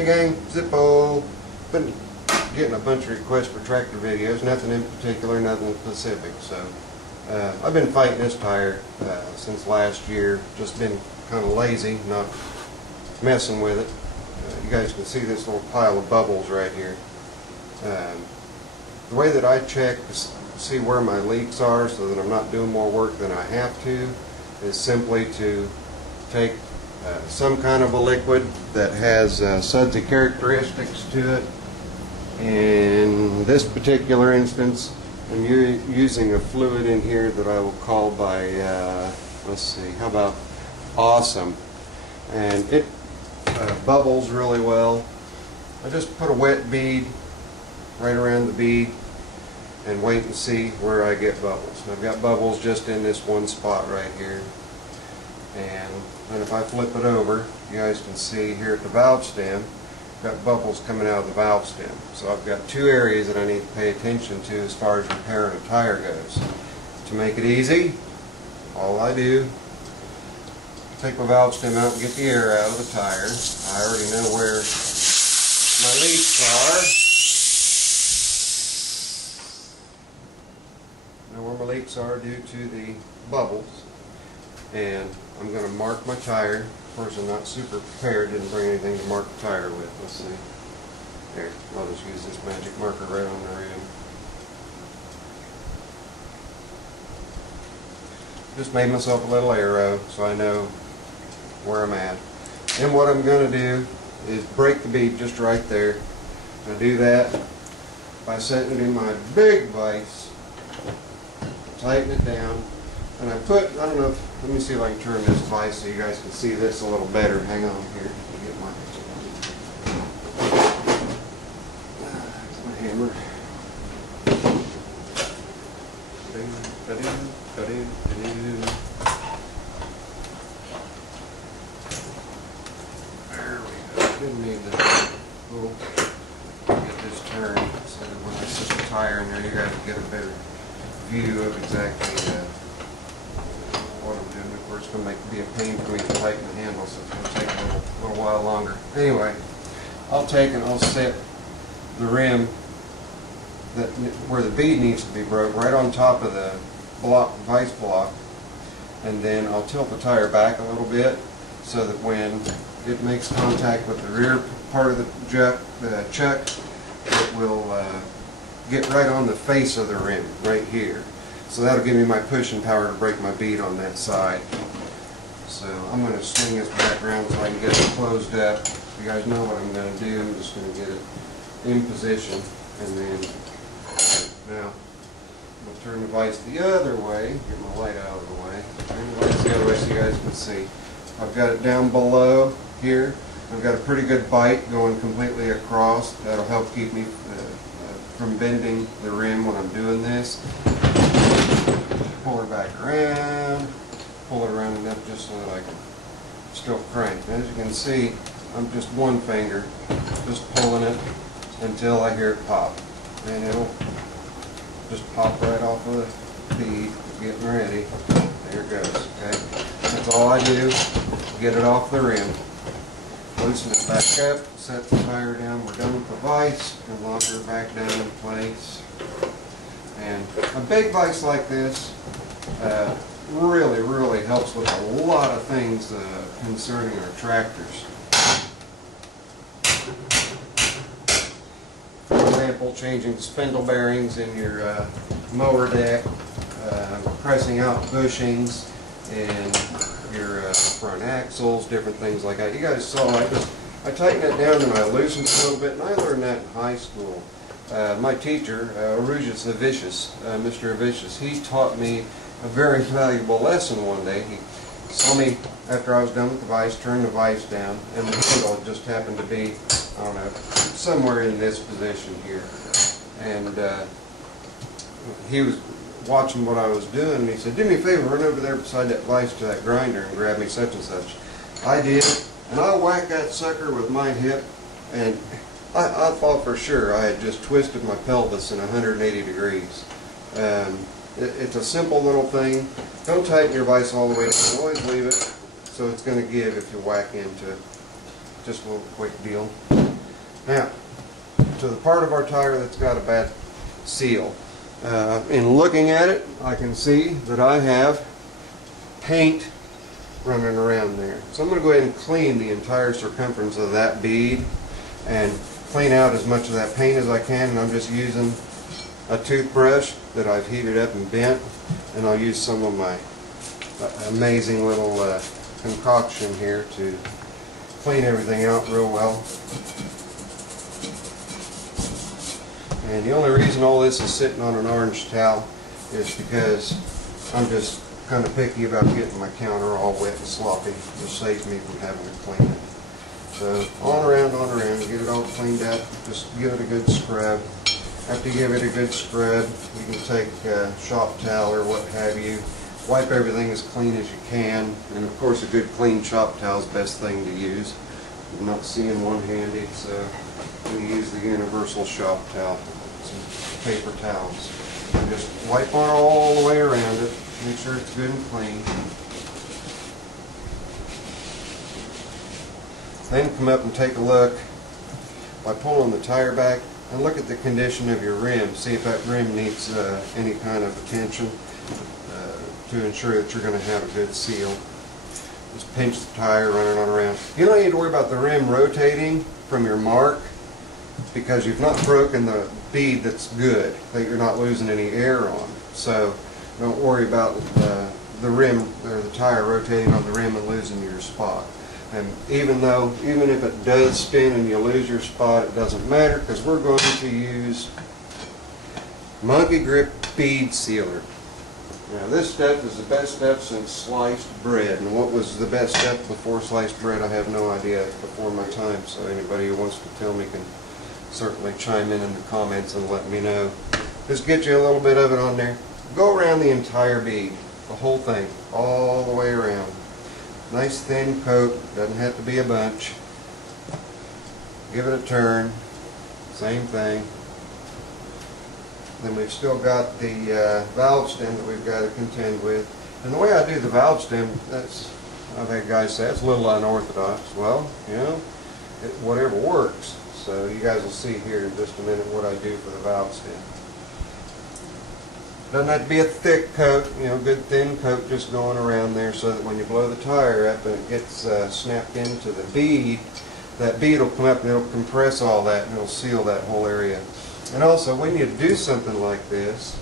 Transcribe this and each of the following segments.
Hey gang, Zippo. Been getting a bunch of requests for tractor videos, nothing in particular, nothing specific. So I've been fighting this tire since last year, just been kind of lazy, not messing with it. You guys can see this little pile of bubbles right here. The way that I check to see where my leaks are so that I'm not doing more work than I have to is simply to take some kind of a liquid that has sudsy characteristics to it. In this particular instance, I'm using a fluid in here that I will call by, let's see, how about Awesome. And it bubbles really well. I just put a wet bead right around the bead and wait and see where I get bubbles. I've got bubbles just in this one spot right here. And then if I flip it over, you guys can see here at the valve stem, I've got bubbles coming out of the valve stem. So I've got two areas that I need to pay attention to as far as repairing a tire goes. To make it easy, all I do, take my valve stem out and get the air out of the tire. I already know where my leaks are. I know where my leaks are due to the bubbles. And I'm going to mark my tire. Of course, I'm not super prepared, didn't bring anything to mark the tire with. Let's see. Here, I'll just use this magic marker right on the rim. Just made myself a little arrow so I know where I'm at. And what I'm going to do is break the bead just right there. I do that by setting it in my big vise, tighten it down, and I put, I don't know if, let me see if I can turn this vise so you guys can see this a little better. Hang on here. Let me get my hammer. There we go. Didn't need to get this turned so that when I set the tire in there, you guys get a better view of exactly what I'm doing. Of course, it's going to be a pain for me to tighten the handle, so it's going to take a little while longer. Anyway, I'll take and I'll set the rim where the bead needs to be broke, right on top of the vise block, and then I'll tilt the tire back a little bit so that when it makes contact with the rear part of the chuck, it will get right on the face of the rim, right here. So that'll give me my pushing power to break my bead on that side. So I'm going to swing this back around so I can get it closed up. You guys know what I'm going to do. I'm just going to get it in position, and then now I'll turn the vise the other way. Get my light out of the way. Turn the vise the other way so you guys can see. I've got it down below here. I've got a pretty good bite going completely across. That'll help keep me from bending the rim when I'm doing this. Pull it back around, pull it around enough just so that I can still crank. And as you can see, I'm just one finger, just pulling it until I hear it pop. And it'll just pop right off of the bead, getting ready. There it goes, okay? That's all I do, get it off the rim. Loosen it back up, set the tire down, we're done with the vise, and lock her back down in place. And a big vise like this really helps with a lot of things concerning our tractors. For example, changing spindle bearings in your mower deck, pressing out bushings in your front axles, different things like that. You guys saw I tightened it down and I loosened it a little bit, and I learned that in high school. My teacher, Mr. Avicius, he taught me a very valuable lesson one day. He saw me after I was done with the vise, turn the vise down, and the handle just happened to be, I don't know, somewhere in this position here. And he was watching what I was doing, and he said, "Do me a favor, run over there beside that vise to that grinder and grab me such and such." I did, and I whacked that sucker with my hip, and I thought for sure I had just twisted my pelvis in 180 degrees. It's a simple little thing. Don't tighten your vise all the way down. Always leave it so it's going to give if you whack into it. Just a little quick deal. Now, to the part of our tire that's got a bad seal. In looking at it, I can see that I have paint running around there. So I'm going to go ahead and clean the entire circumference of that bead and clean out as much of that paint as I can. And I'm just using a toothbrush that I've heated up and bent, and I'll use some of my amazing little concoction here to clean everything out real well. And the only reason all this is sitting on an orange towel is because I'm just kind of picky about getting my counter all wet and sloppy. It saves me from having to clean it. So on around, get it all cleaned up. Just give it a good scrub. After you give it a good scrub, you can take a shop towel or what have you. Wipe everything as clean as you can. And of course a good clean shop towel is the best thing to use. I'm not seeing one-handed, so we use the universal shop towel. Some paper towels. And just wipe on all the way around it. Make sure it's good and clean. Then come up and take a look by pulling the tire back and look at the condition of your rim. See if that rim needs any kind of attention to ensure that you're going to have a good seal. Just pinch the tire, run it on around. You don't need to worry about the rim rotating from your mark because you've not broken the bead that's good, that you're not losing any air on. So don't worry about the rim or the tire rotating on the rim and losing your spot. And even if it does spin and you lose your spot, it doesn't matter because we're going to use Monkey Grip Bead Sealer. Now this stuff is the best stuff since sliced bread. And what was the best stuff before sliced bread, I have no idea. It's before my time, so anybody who wants to tell me can certainly chime in the comments and let me know. Just get you a little bit of it on there. Go around the entire bead, the whole thing, all the way around. Nice thin coat, doesn't have to be a bunch. Give it a turn, same thing. Then we've still got the valve stem that we've got to contend with. And the way I do the valve stem, I've had guys say it's a little unorthodox. Well, you know, whatever works. So you guys will see here in just a minute what I do for the valve stem. Doesn't have to be a thick coat, you know, good thin coat just going around there so that when you blow the tire up and it gets snapped into the bead, that bead will come up and it'll compress all that and it'll seal that whole area. And also when you do something like this,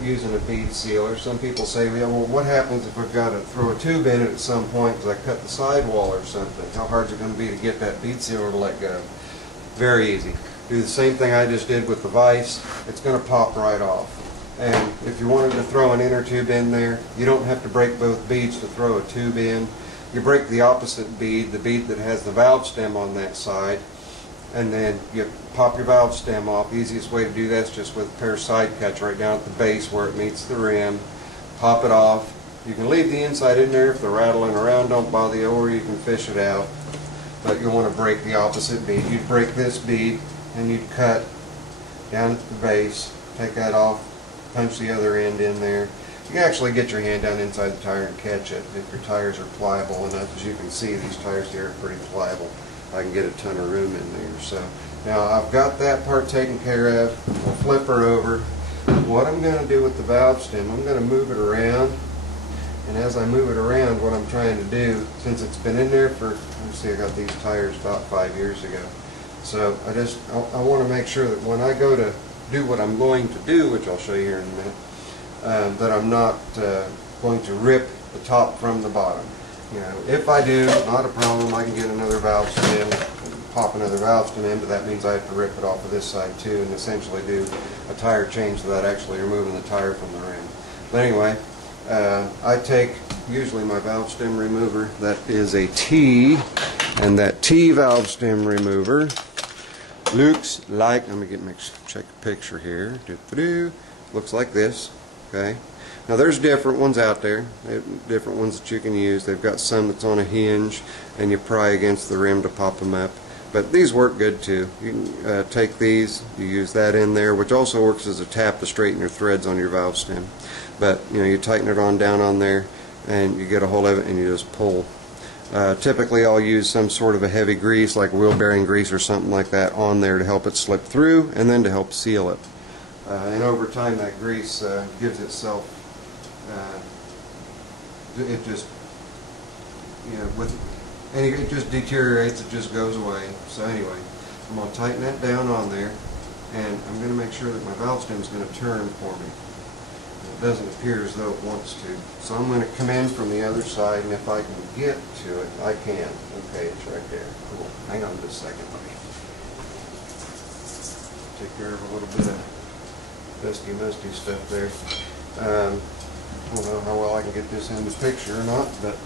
using a bead sealer, some people say, well, what happens if I've got to throw a tube in it at some point because I cut the sidewall or something? How hard is it going to be to get that bead sealer to let go? Very easy. Do the same thing I just did with the vise. It's going to pop right off. And if you wanted to throw an inner tube in there, you don't have to break both beads to throw a tube in. You break the opposite bead, the bead that has the valve stem on that side, and then you pop your valve stem off. The easiest way to do that is just with a pair of side cuts right down at the base where it meets the rim. Pop it off. You can leave the inside in there if they're rattling around, don't bother you, or you can fish it out. But you'll want to break the opposite bead. You'd break this bead and you'd cut down at the base, take that off, punch the other end in there. You can actually get your hand down inside the tire and catch it if your tires are pliable enough. As you can see, these tires here are pretty pliable. I can get a ton of room in there. So now I've got that part taken care of. We'll flip her over. What I'm going to do with the valve stem, I'm going to move it around. And as I move it around, what I'm trying to do, since it's been in there for, let's see, I got these tires about 5 years ago. So I want to make sure that when I go to do what I'm going to do, which I'll show you here in a minute, that I'm not going to rip the top from the bottom. You know, if I do, not a problem. I can get another valve stem, pop another valve stem in, but that means I have to rip it off of this side too, and essentially do a tire change without actually removing the tire from the rim. But anyway, I take usually my valve stem remover. That is a T, and that T valve stem remover looks like, let me check a picture here. Looks like this. Okay. Now there's different ones out there, different ones that you can use. They've got some that's on a hinge and you pry against the rim to pop them up. But these work good too. You can take these, you use that in there, which also works as a tap to straighten your threads on your valve stem. But you know, you tighten it on down on there and you get a hold of it and you just pull Typically I'll use some sort of a heavy grease like wheel bearing grease or something like that on there to help it slip through and then to help seal it. And over time that grease gives itself, it just, you know, it just deteriorates, it just goes away. So anyway, I'm going to tighten that down on there, and I'm going to make sure that my valve stem is going to turn for me. It doesn't appear as though it wants to. So I'm going to come in from the other side, and if I can get to it, I can. Okay, it's right there. Cool. Hang on just a second. Let me take care of a little bit of dusty, musty stuff there. I don't know how well I can get this in the picture or not, but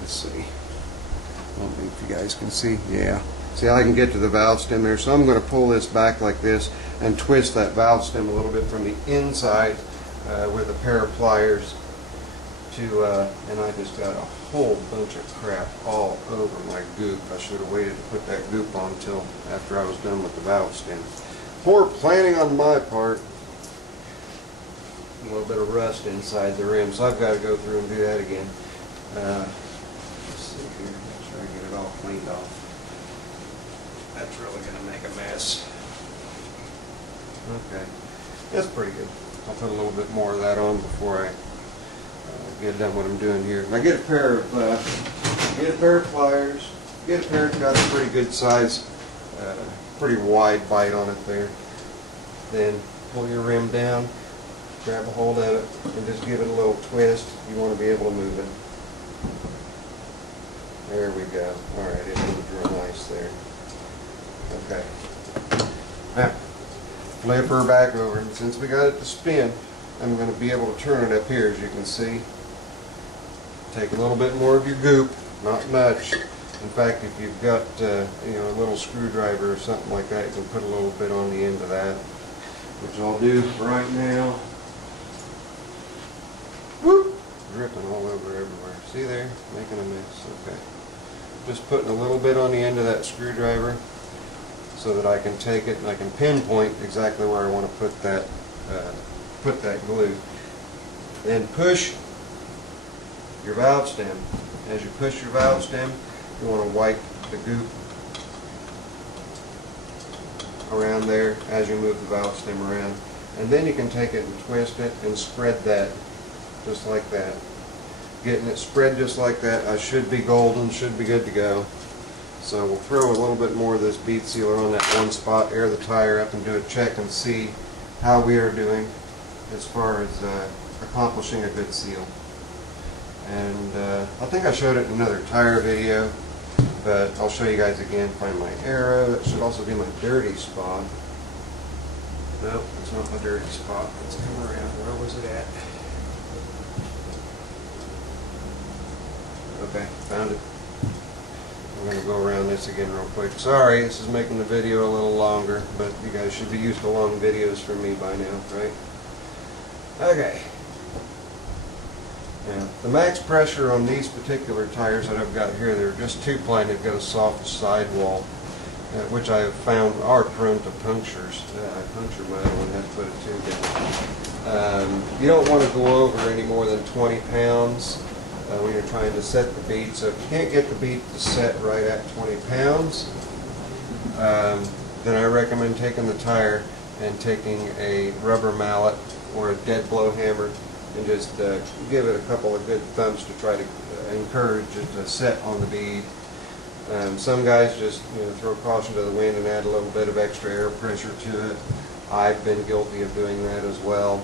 let's see. I don't think you guys can see. Yeah. See, I can get to the valve stem there, so I'm going to pull this back like this and twist that valve stem a little bit from the inside with a pair of pliers and I just got a whole bunch of crap all over my goop. I should have waited to put that goop on until after I was done with the valve stem. Poor planning on my part. A little bit of rust inside the rim, so I've got to go through and do that again. Let's see here, make sure I get it all cleaned off. That's really going to make a mess. Okay, that's pretty good. I'll put a little bit more of that on before I get done what I'm doing here. Now get a pair of pliers. Get a pair that's got a pretty good size, pretty wide bite on it there. Then pull your rim down, grab a hold of it, and just give it a little twist. You want to be able to move it. There we go. Alright, it moved real nice there. Okay. Now, flip her back over, and since we got it to spin, I'm going to be able to turn it up here, as you can see. Take a little bit more of your goop, not much. In fact, if you've got you know, a little screwdriver or something like that, you can put a little bit on the end of that, which I'll do right now. Whoop! Dripping all over everywhere. See there? Making a mess. Okay. Just putting a little bit on the end of that screwdriver so that I can take it and I can pinpoint exactly where I want to put that glue. Then push your valve stem. As you push your valve stem, you want to wipe the goop around there as you move the valve stem around. And then you can take it and twist it and spread that just like that. Getting it spread just like that, I should be golden, should be good to go. So we'll throw a little bit more of this bead sealer on that one spot, air the tire up and do a check and see how we are doing as far as accomplishing a good seal. And I think I showed it in another tire video, but I'll show you guys again. Find my arrow. That should also be my dirty spot. Nope, it's not my dirty spot. Let's come around. Where was it at? Okay, found it. I'm going to go around this again real quick. Sorry, this is making the video a little longer, but you guys should be used to long videos from me by now, right? Okay. Now, the max pressure on these particular tires that I've got here, they're just two-ply. They've got a soft sidewall, which I have found are prone to punctures. I punctured my other one, had to put a tube in. You don't want to go over any more than 20 pounds. When you're trying to set the bead. So if you can't get the bead to set right at 20 pounds, then I recommend taking the tire and taking a rubber mallet or a dead blow hammer and just give it a couple of good thumps to try to encourage it to set on the bead. Some guys just throw caution to the wind and add a little bit of extra air pressure to it. I've been guilty of doing that as well.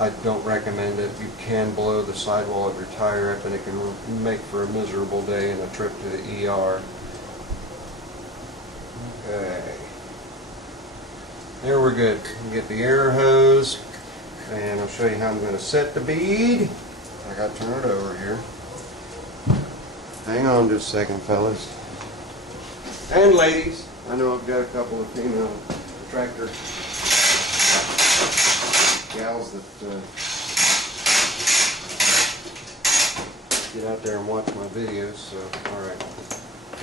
I don't recommend it. You can blow the sidewall of your tire up and it can make for a miserable day and a trip to the ER. Okay. There we're good. You can get the air hose and I'll show you how I'm going to set the bead. I got to turn it over here. Hang on just a second, fellas. And ladies. I know I've got a couple of female tractor gals that get out there and watch my videos, so alright.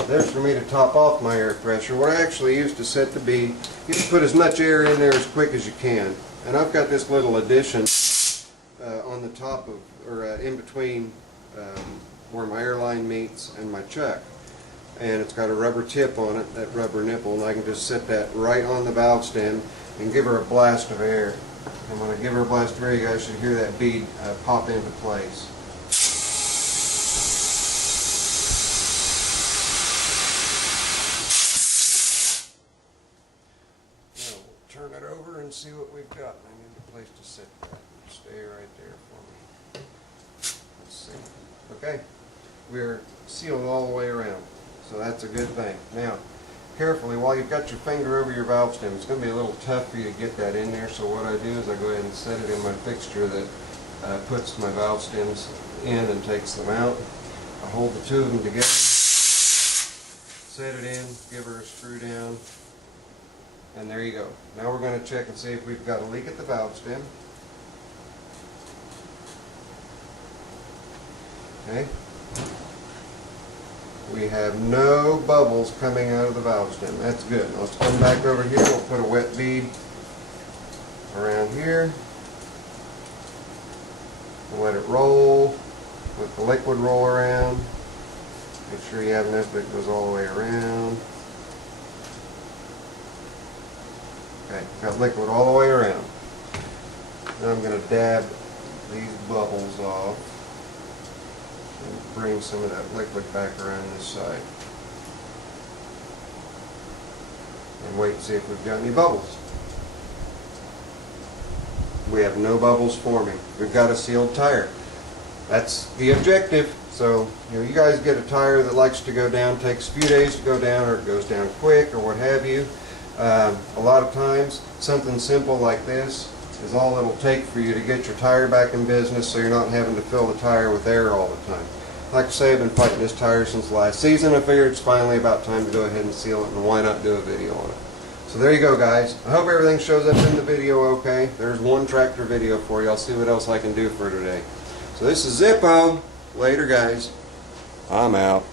There's for me to top off my air pressure. What I actually use to set the bead, you can put as much air in there as quick as you can. And I've got this little addition on the top of, or in between where my airline meets and my chuck. And it's got a rubber tip on it, that rubber nipple, and I can just set that right on the valve stem and give her a blast of air. And when I give her a blast of air, you guys should hear that bead pop into place. Now we'll turn it over and see what we've got. I need a place to sit that. Stay right there for me. Let's see. Okay, we're sealed all the way around, so that's a good thing. Now, carefully, while you've got your finger over your valve stem, it's going to be a little tough for you to get that in there, so what I do is I go ahead and set it in my fixture that puts my valve stems in and takes them out. I hold the two of them together, set it in, give her a screw down, and there you go. Now we're going to check and see if we've got a leak at the valve stem. Okay. We have no bubbles coming out of the valve stem. That's good. Now let's come back over here. We'll put a wet bead around here. We'll let it roll. Let the liquid roll around. Make sure you have enough that goes all the way around. Okay, got liquid all the way around. Now I'm going to dab these bubbles off and bring some of that liquid back around this side. And wait and see if we've got any bubbles. We have no bubbles forming. We've got a sealed tire. That's the objective. So, you guys get a tire that likes to go down, takes a few days to go down, or it goes down quick, or what have you. A lot of times, something simple like this is all it'll take for you to get your tire back in business, so you're not having to fill the tire with air all the time. Like I say, I've been fighting this tire since last season. I figured it's finally about time to go ahead and seal it, and why not do a video on it. So there you go, guys. I hope everything shows up in the video okay. There's one tractor video for you. I'll see what else I can do for today. So this is Zippo. Later, guys. I'm out.